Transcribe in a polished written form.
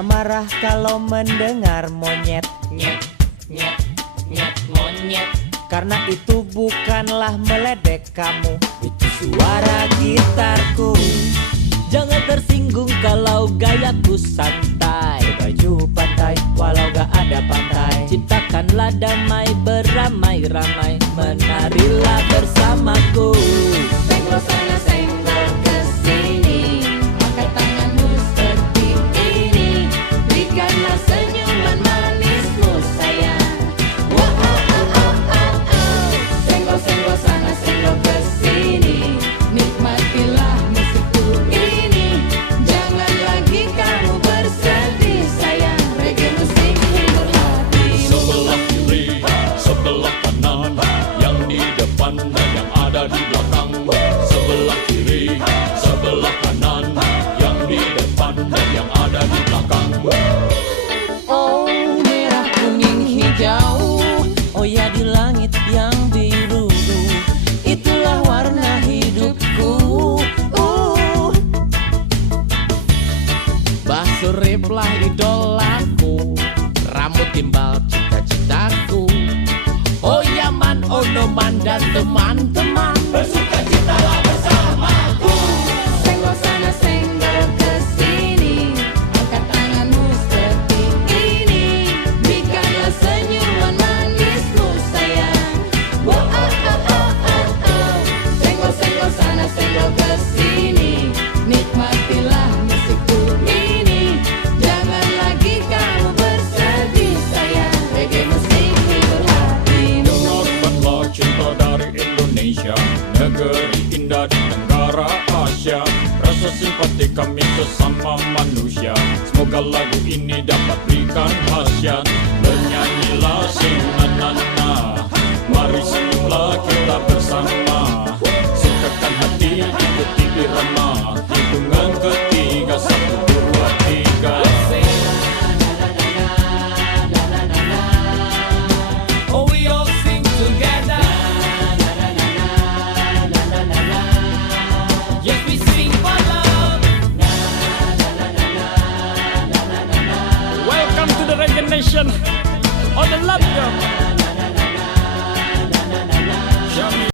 Juga marah kalau mendengar monyet. Nyet, nyet, nyet, monyet. Karena itu bukanlah meledek kamu, itu suara gitarku. Jangan tersinggung kalau gayaku santai. Baju pantai walau gak ada pantai. Ciptakanlah damai beramai-ramai. Menarilah bersamaku. Senggol sana senggol kesini, angkat tanganmu seperti ini. Berikanlah senyuman manismu sayang. Wah oh oh oh oh oh. Senggol senggol sana senggol kesini, nikmatilah musikku ini. Jangan lagi kamu bersedih sayang. Reggae musik hibur hati. Sebelah kiri, sebelah kanan, yang di depan dan yang ada di belakang. Sebelah kiri, sebelah kanan, yang di depan dan yang ada di belakang. Oh, merah, kuning, hijau. Oh ya, di langit yang biru. Itulah warna hidupku. Mbah Surip lah idolaku. Rambut timbal cita-citaku. Oh Yaman, Onoman dan teman-teman. Bersukacitalah bersamaku. Senggol sana senggol kesini, angkat tanganmu seperti ini. Berikanlah senyuman manismu sayang. Wah oh oh oh oh oh. Senggol senggol sana senggol kesini, nikmatilah musikku ini. Jangan lagi kamu bersedih sayang. Reggae musik hibur hatimu. Dengarkanlah cinta dari Indonesia, negeri indah di Tenggara Asia. Rasa simpati kami sesama manusia. Semoga lagu ini dapat berikan khasiat. Bernyanyilah sing